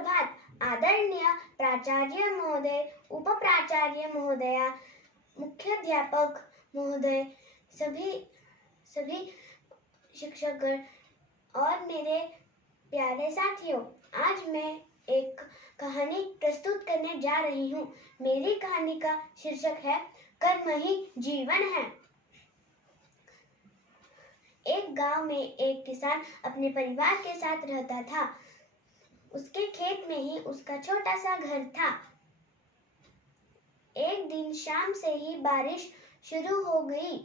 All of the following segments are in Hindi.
सुप्रभात। आदरणीय प्राचार्य महोदय, उप प्राचार्य महोदया, मुख्याध्यापक महोदय, सभी शिक्षकगण और मेरे प्यारे साथियों, आज मैं एक कहानी प्रस्तुत करने जा रही हूँ। मेरी कहानी का शीर्षक है कर्म ही जीवन है। एक गांव में एक किसान अपने परिवार के साथ रहता था। उसके खेत में ही उसका छोटा सा घर था। एक दिन शाम से ही बारिश शुरू हो गई,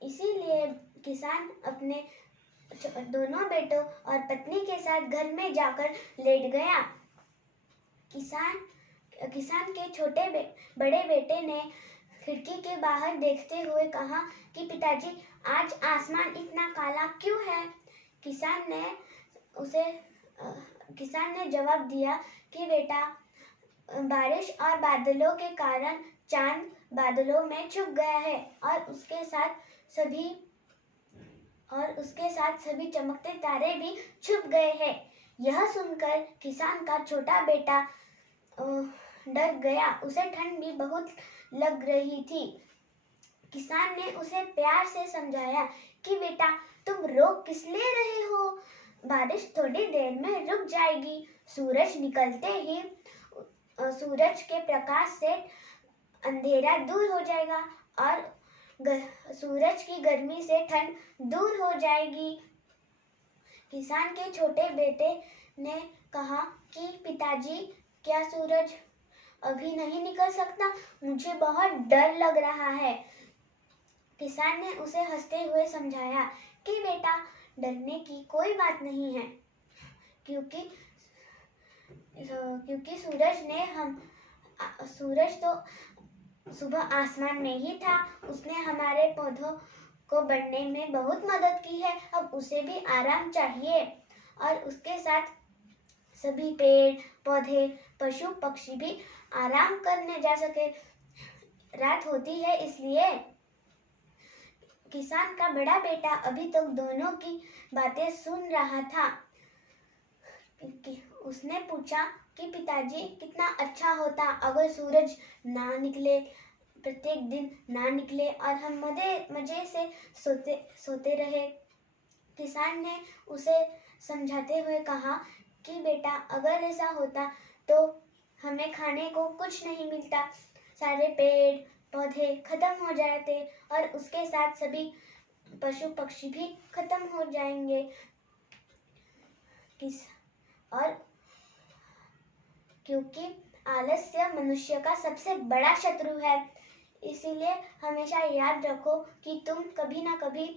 इसीलिए किसान अपने दोनों बेटों और पत्नी के साथ घर में जाकर लेट गया। किसान के छोटे बड़े बेटे ने खिड़की के बाहर देखते हुए कहा कि पिताजी, आज आसमान इतना काला क्यों है? किसान ने जवाब दिया कि बेटा, बारिश और बादलों के कारण चांद बादलों में छुप गया है और उसके साथ सभी चमकते तारे भी छुप गए हैं। यह सुनकर किसान का छोटा बेटा डर गया। उसे ठंड भी बहुत लग रही थी। किसान ने उसे प्यार से समझाया कि बेटा, तुम रो किस ले रहे हो? बारिश थोड़ी देर में रुक जाएगी। सूरज निकलते ही सूरज के प्रकाश से अंधेरा दूर हो जाएगा और सूरज की गर्मी से ठंड दूर हो जाएगी। किसान के छोटे बेटे ने कहा कि पिताजी, क्या सूरज अभी नहीं निकल सकता? मुझे बहुत डर लग रहा है। किसान ने उसे हंसते हुए समझाया कि बेटा, डरने की कोई बात नहीं है, क्योंकि सूरज तो सुबह आसमान में ही था। उसने हमारे पौधों को बढ़ने में बहुत मदद की है। अब उसे भी आराम चाहिए और उसके साथ सभी पेड़ पौधे, पशु पक्षी भी आराम करने जा सके। रात होती है, इसलिए किसान का बड़ा बेटा अभी तक दोनों की बातें सुन रहा था। उसने पूछा कि पिताजी, कितना अच्छा होता अगर सूरज ना निकले, प्रत्येक दिन ना निकले और हम मजे से सोते रहे। किसान ने उसे समझाते हुए कहा कि बेटा, अगर ऐसा होता तो हमें खाने को कुछ नहीं मिलता, सारे पेड़ पौधे खत्म हो जाते और उसके साथ सभी पशु पक्षी भी खत्म हो जाएंगे। और क्योंकि आलस्य मनुष्य का सबसे बड़ा शत्रु है, इसीलिए हमेशा याद रखो कि तुम कभी ना कभी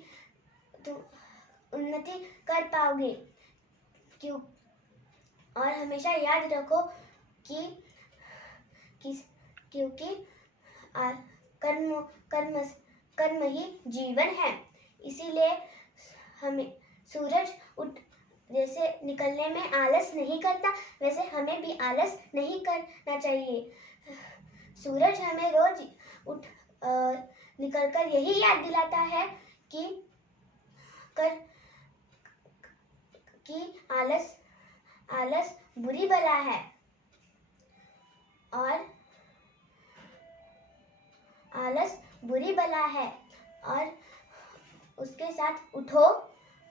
उन्नति कर पाओगे। और हमेशा याद रखो कि क्योंकि कर्म ही जीवन है। इसीलिए हमें सूरज जैसे निकलने में आलस नहीं करता, वैसे हमें भी आलस नहीं करना चाहिए। सूरज हमें रोज निकलकर यही याद दिलाता है कि आलस बुरी बला है और उसके साथ उठो,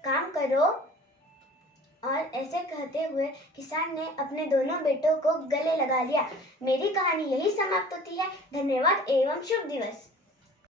काम करो। और ऐसे कहते हुए किसान ने अपने दोनों बेटों को गले लगा लिया। मेरी कहानी यही समाप्त होती है। धन्यवाद एवं शुभ दिवस।